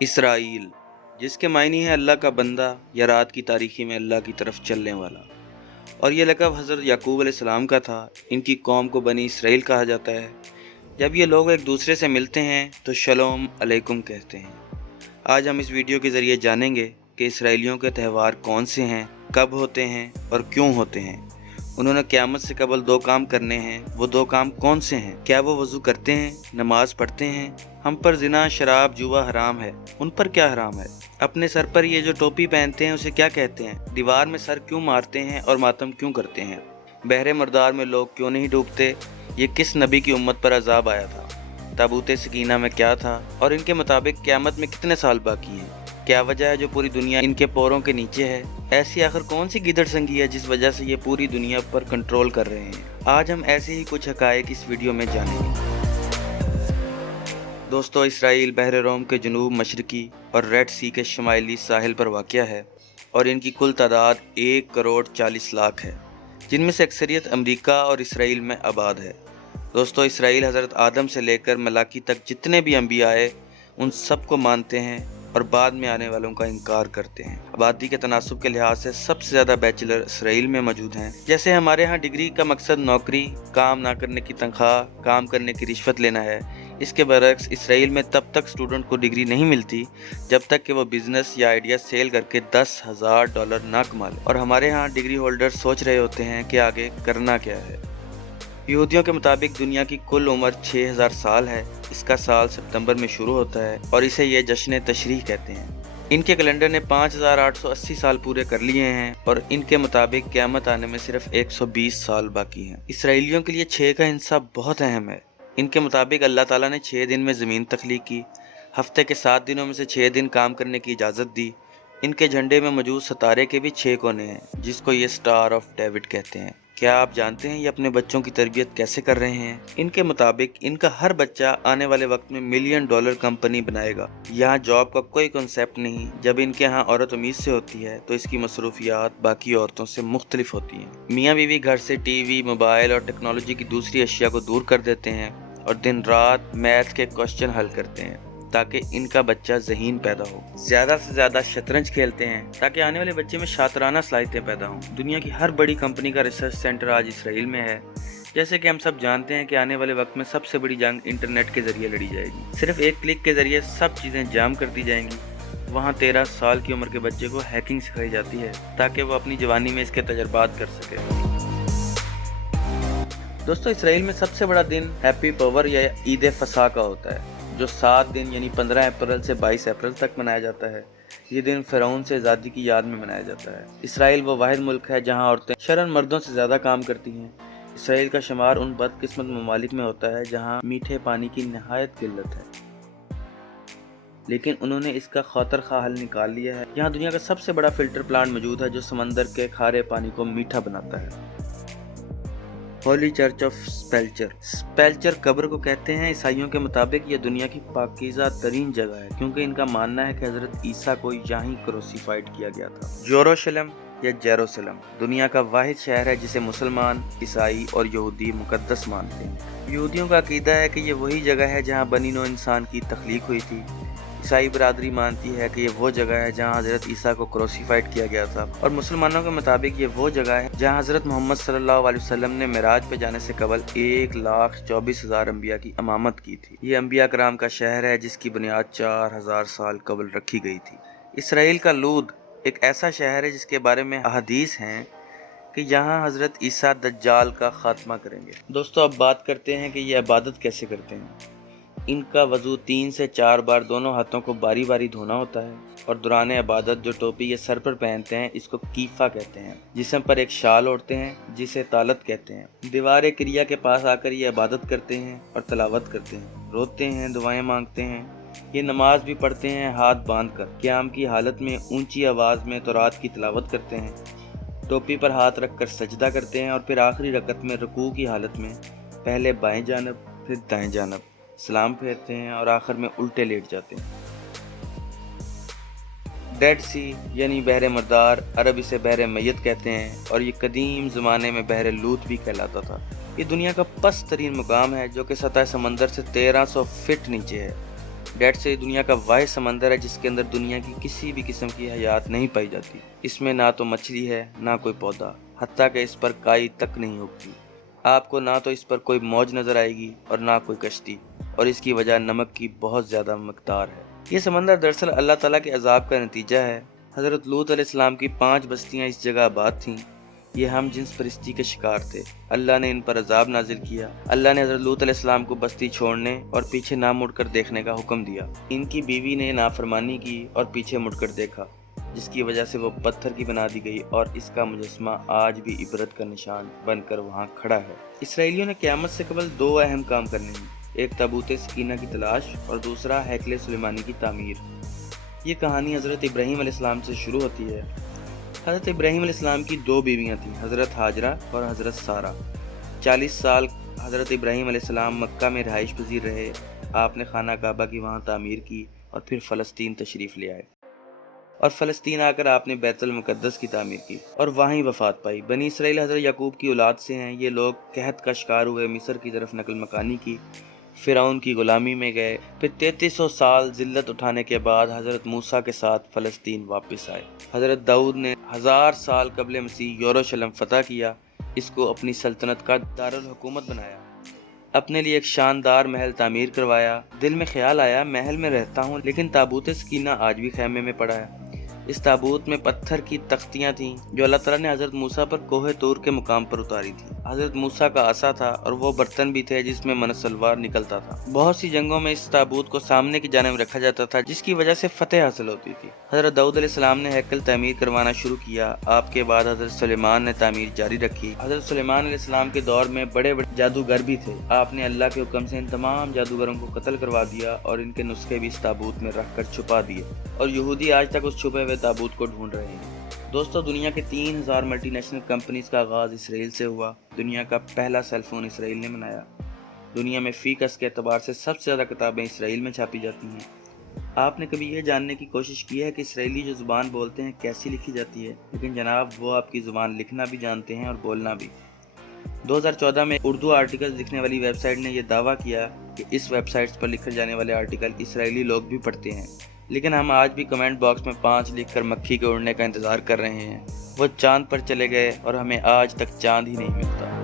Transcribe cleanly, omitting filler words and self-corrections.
Israel, जिसके मायने है अल्लाह का बंदा या रात की तारीकी में अल्लाह की तरफ चलने वाला, और ये लक़ब हज़रत याकूब अलैहिस्सलाम का था। इनकी कौम को बनी इसराइल कहा जाता है। जब ये लोग एक दूसरे से मिलते हैं तो शलोम अलैकुम कहते हैं। आज हम इस वीडियो के ज़रिए जानेंगे कि इसराइलियों के त्यौहार कौन से हैं, कब होते हैं और क्यों होते हैं। उन्होंने क़यामत से कबल 2 काम करने हैं, वो 2 काम कौन से हैं? क्या वो वज़ू करते हैं, नमाज पढ़ते हैं? हम पर ज़िना, शराब, जुआ हराम है, उन पर क्या हराम है? अपने सर पर ये जो टोपी पहनते हैं उसे क्या कहते हैं? दीवार में सर क्यों मारते हैं और मातम क्यों करते हैं? बहरे मर्दार में लोग क्यों नहीं डूबते? ये किस नबी की उम्मत पर अजाब आया था? ताबूत सकीना में क्या था? और इनके मुताबिक क़यामत में कितने साल बाकी हैं? क्या वजह है जो पूरी दुनिया इनके पैरों के नीचे है? ऐसी आखिर कौन सी गिदड़ संगी है जिस वजह से ये पूरी दुनिया पर कंट्रोल कर रहे हैं? आज हम ऐसे ही कुछ हकायक इस वीडियो में जानेंगे। दोस्तों, इसराइल बहर रोम के जनूब मशरकी और रेड सी के शुमाली साहिल पर वाक़या है और इनकी कुल तादाद 1 करोड़ 40 लाख है, जिनमें से अक्सरियत अमेरिका और इसराइल में आबाद है। दोस्तों, इसराइल हज़रत आदम से लेकर मलाकी तक जितने भी अंबिया आए उन सब को मानते हैं और बाद में आने वालों का इनकार करते हैं। आबादी के तनासुब के लिहाज से सबसे ज़्यादा बैचलर इसराइल में मौजूद हैं। जैसे हमारे यहाँ डिग्री का मकसद नौकरी, काम ना करने की तनख्वाह, काम करने की रिश्वत लेना है, इसके बरक्स इसराइल में तब तक स्टूडेंट को डिग्री नहीं मिलती जब तक कि वो बिजनेस या आइडिया सेल करके $10,000 ना कमा ले। और हमारे यहाँ डिग्री होल्डर सोच रहे होते हैं कि आगे करना क्या है। यहूदियों के मुताबिक दुनिया की कुल उम्र 6000 साल है। इसका साल सितंबर में शुरू होता है और इसे ये जश्न तशरीह कहते हैं। इनके कैलेंडर ने 5880 साल पूरे कर लिए हैं और इनके मुताबिक क़यामत आने में सिर्फ 120 साल बाकी हैं। इसराइलियों के लिए 6 का हिस्सा बहुत अहम है। इनके मुताबिक अल्लाह ताला ने 6 दिन में ज़मीन तख्लीक की, हफ्ते के 7 दिनों में से 6 दिन काम करने की इजाज़त दी। इनके झंडे में मौजूद सितारे के भी 6 कोने हैं, जिसको ये स्टार ऑफ डेविड कहते हैं। क्या आप जानते हैं ये अपने बच्चों की तरबियत कैसे कर रहे हैं? इनके मुताबिक इनका हर बच्चा आने वाले वक्त में $1 मिलियन कंपनी बनाएगा। यहाँ जॉब का कोई कॉन्सेप्ट नहीं। जब इनके यहाँ औरत उम्मीद से होती है तो इसकी मसरूफियात बाकी औरतों से मुख्तलिफ होती हैं। मियाँ बीवी घर से टीवी, मोबाइल और टेक्नोलॉजी की दूसरी अशिया को दूर कर देते हैं और दिन रात मैथ के क्वेश्चन हल करते हैं ताकि इनका बच्चा ज़हीन पैदा हो। ज़्यादा से ज़्यादा शतरंज खेलते हैं ताकि आने वाले बच्चे में शातराना सलाहियतें पैदा हों। दुनिया की हर बड़ी कंपनी का रिसर्च सेंटर आज इसराइल में है। जैसे कि हम सब जानते हैं कि आने वाले वक्त में सबसे बड़ी जंग इंटरनेट के ज़रिए लड़ी जाएगी। सिर्फ एक क्लिक के ज़रिए सब चीज़ें जाम कर दी जाएंगी। वहाँ 13 साल की उम्र के बच्चे को हैकिंग सिखाई जाती है ताकि वो अपनी जवानी में इसके तजर्बात कर सके। दोस्तों, इसराइल में सबसे बड़ा दिन हैप्पी पावर या ईद फसा का होता है, जो 7 दिन यानी 15 अप्रैल से 22 अप्रैल तक मनाया जाता है। ये दिन फ़िरौन से आज़ादी की याद में मनाया जाता है। इसराइल वो वाहिद मुल्क है जहाँ औरतें शरन मर्दों से ज़्यादा काम करती हैं। इसराइल का शुमार उन बदकिस्मत ममालिक में होता है जहाँ मीठे पानी की नहायत किल्लत है, लेकिन उन्होंने इसका खौतर खा हल निकाल लिया है। यहाँ दुनिया का सबसे बड़ा फ़िल्टर प्लांट मौजूद है जो समंदर के खारे पानी को मीठा बनाता है। Holy church of sepulchre. Sepulchre कब्र को कहते हैं। ईसाइयों के मुताबिक यह दुनिया की पाकीज़ा तरीन जगह है क्योंकि इनका मानना है कि हज़रत ईसा को यहीं क्रूसीफाइड किया गया था। जेरूशलम या जेरूसलम दुनिया का वाहिद शहर है जिसे मुसलमान, ईसाई और यहूदी मुकद्दस मानते हैं। यहूदियों का अकीदा है कि ये वही जगह है जहाँ बनी नौ इंसान की तख्लीक हुई थी। ईसाई बरादरी मानती है कि ये वो जगह है जहाँ हज़रत ईसा को क्रूसीफाइड किया गया था और मुसलमानों के मुताबिक ये वो जगह है जहाँ हज़रत मोहम्मद सल्लल्लाहु अलैहि वसल्लम ने मिराज पे जाने से कबल 1,24,000 अंबिया की इमामत की थी। ये अंबिया कराम का शहर है जिसकी बुनियाद 4000 साल कबल रखी गई थी। इसराइल का लूद एक ऐसा शहर है जिसके बारे में अहादीस हैं कि यहाँ हज़रत ईसा दज्जाल का खात्मा करेंगे। दोस्तों, अब बात करते हैं कि ये इबादत कैसे करते हैं। इनका वज़ू 3 से 4 बार दोनों हाथों को बारी बारी धोना होता है और दौरान इबादत जो टोपी ये सर पर पहनते हैं इसको कीफ़ा कहते हैं। जिस्म पर एक शाल ओढ़ते हैं जिसे तालत कहते हैं। दीवार क्रिया के पास आकर ये इबादत करते हैं और तलावत करते हैं, रोते हैं, दुआएं मांगते हैं। ये नमाज भी पढ़ते हैं हाथ बांध कर। क़याम की हालत में ऊंची आवाज़ में तौरात की तिलावत करते हैं। टोपी पर हाथ रख कर सजदा करते हैं और फिर आखिरी रकत में रुकू की हालत में पहले बाएं जानब फिर दाएं जानब सलाम फेरते हैं और आखिर में उल्टे लेट जाते हैं। डेड सी यानी बहरे मर्दार, अरब इसे बहरे मैयत कहते हैं और ये कदीम ज़माने में बहरे लूत भी कहलाता था। ये दुनिया का पस्त तरीन मुकाम है जो कि सतह समंदर से 1300 फीट नीचे है। ڈیڈ سی دنیا کا واحد سمندر ہے جس کے اندر دنیا کی کسی بھی قسم کی حیات نہیں پائی جاتی۔ اس میں نہ تو مچھلی ہے نہ کوئی پودا، حتیٰ کہ اس پر کائی تک نہیں ہوتی۔ آپ کو نہ تو اس پر کوئی موج نظر آئے گی اور نہ کوئی کشتی، اور اس کی وجہ نمک کی بہت زیادہ مقدار ہے۔ یہ سمندر دراصل اللہ تعالیٰ کے عذاب کا نتیجہ ہے۔ حضرت لوط علیہ السلام کی 5 بستیاں اس جگہ آباد تھیں۔ یہ ہم جنس پرستی کے شکار تھے۔ اللہ نے ان پر عذاب نازل کیا۔ اللہ نے حضرت لوط علیہ السلام کو بستی چھوڑنے اور پیچھے نہ مڑ کر دیکھنے کا حکم دیا۔ ان کی بیوی نے نافرمانی کی اور پیچھے مڑ کر دیکھا، جس کی وجہ سے وہ پتھر کی بنا دی گئی اور اس کا مجسمہ آج بھی عبرت کا نشان بن کر وہاں کھڑا ہے۔ اسرائیلیوں نے قیامت سے قبل 2 اہم کام کرنے ہیں، ایک تابوت سکینہ کی تلاش اور دوسرا ہیکل سلیمانی کی تعمیر۔ یہ کہانی حضرت ابراہیم علیہ السلام سے شروع ہوتی ہے۔ حضرت ابراہیم علیہ السلام کی 2 بیویاں تھیں، حضرت ہاجرہ اور حضرت سارہ۔ 40 سال حضرت ابراہیم علیہ السلام مکہ میں رہائش پذیر رہے۔ آپ نے خانہ کعبہ کی وہاں تعمیر کی اور پھر فلسطین تشریف لے آئے، اور فلسطین آ کر آپ نے بیت المقدس کی تعمیر کی اور وہیں وفات پائی۔ بنی اسرائیل حضرت یعقوب کی اولاد سے ہیں۔ یہ لوگ قحط کا شکار ہوئے، مصر کی طرف نقل مکانی کی، فرعون کی غلامی میں گئے، پھر 3300 سال ذلت اٹھانے کے بعد حضرت موسیٰ کے ساتھ فلسطین واپس آئے۔ حضرت داؤد نے 1000 سال قبل مسیح یروشلم فتح کیا، اس کو اپنی سلطنت کا دارالحکومت بنایا، اپنے لیے ایک شاندار محل تعمیر کروایا۔ دل میں خیال آیا محل میں رہتا ہوں لیکن تابوت سکینہ آج بھی خیمے میں پڑا ہے۔ اس تابوت میں پتھر کی تختیاں تھیں جو اللہ تعالیٰ نے حضرت موسیٰ پر کوہ طور کے مقام پر اتاری تھی۔ حضرت موسیٰ کا عصا تھا اور وہ برتن بھی تھے جس میں من سلوار نکلتا تھا۔ بہت سی جنگوں میں اس تابوت کو سامنے کی جانب رکھا جاتا تھا جس کی وجہ سے فتح حاصل ہوتی تھی۔ حضرت داؤد علیہ السلام نے ہیکل تعمیر کروانا شروع کیا۔ آپ کے بعد حضرت سلیمان نے تعمیر جاری رکھی۔ حضرت سلیمان علیہ السلام کے دور میں بڑے بڑے جادوگر بھی تھے۔ آپ نے اللہ کے حکم سے ان تمام جادوگروں کو قتل کروا دیا اور ان کے نسخے بھی اس تابوت میں رکھ کر چھپا دیے، اور یہودی آج تک اس چھپے ہوئے تابوت کو ڈھونڈ رہے ہیں۔ دوستو، دنیا کے 3000 ملٹی نیشنل کمپنیز کا آغاز اسرائیل سے ہوا۔ دنیا کا پہلا سیل فون اسرائیل نے بنایا۔ دنیا میں فی کس کے اعتبار سے سب سے زیادہ کتابیں اسرائیل میں چھاپی جاتی ہیں۔ آپ نے کبھی یہ جاننے کی کوشش کی ہے کہ اسرائیلی جو زبان بولتے ہیں کیسی لکھی جاتی ہے؟ لیکن جناب، وہ آپ کی زبان لکھنا بھی جانتے ہیں اور بولنا بھی۔ 2014 میں اردو آرٹیکل لکھنے والی ویب سائٹ نے یہ دعویٰ کیا کہ اس ویب سائٹس پر لکھے جانے والے آرٹیکل اسرائیلی لوگ بھی پڑھتے ہیں، لیکن ہم آج بھی کمنٹ باکس میں 5 لکھ کر مکھی کے اڑنے کا انتظار کر رہے ہیں۔ وہ چاند پر چلے گئے اور ہمیں آج تک چاند ہی نہیں ملتا۔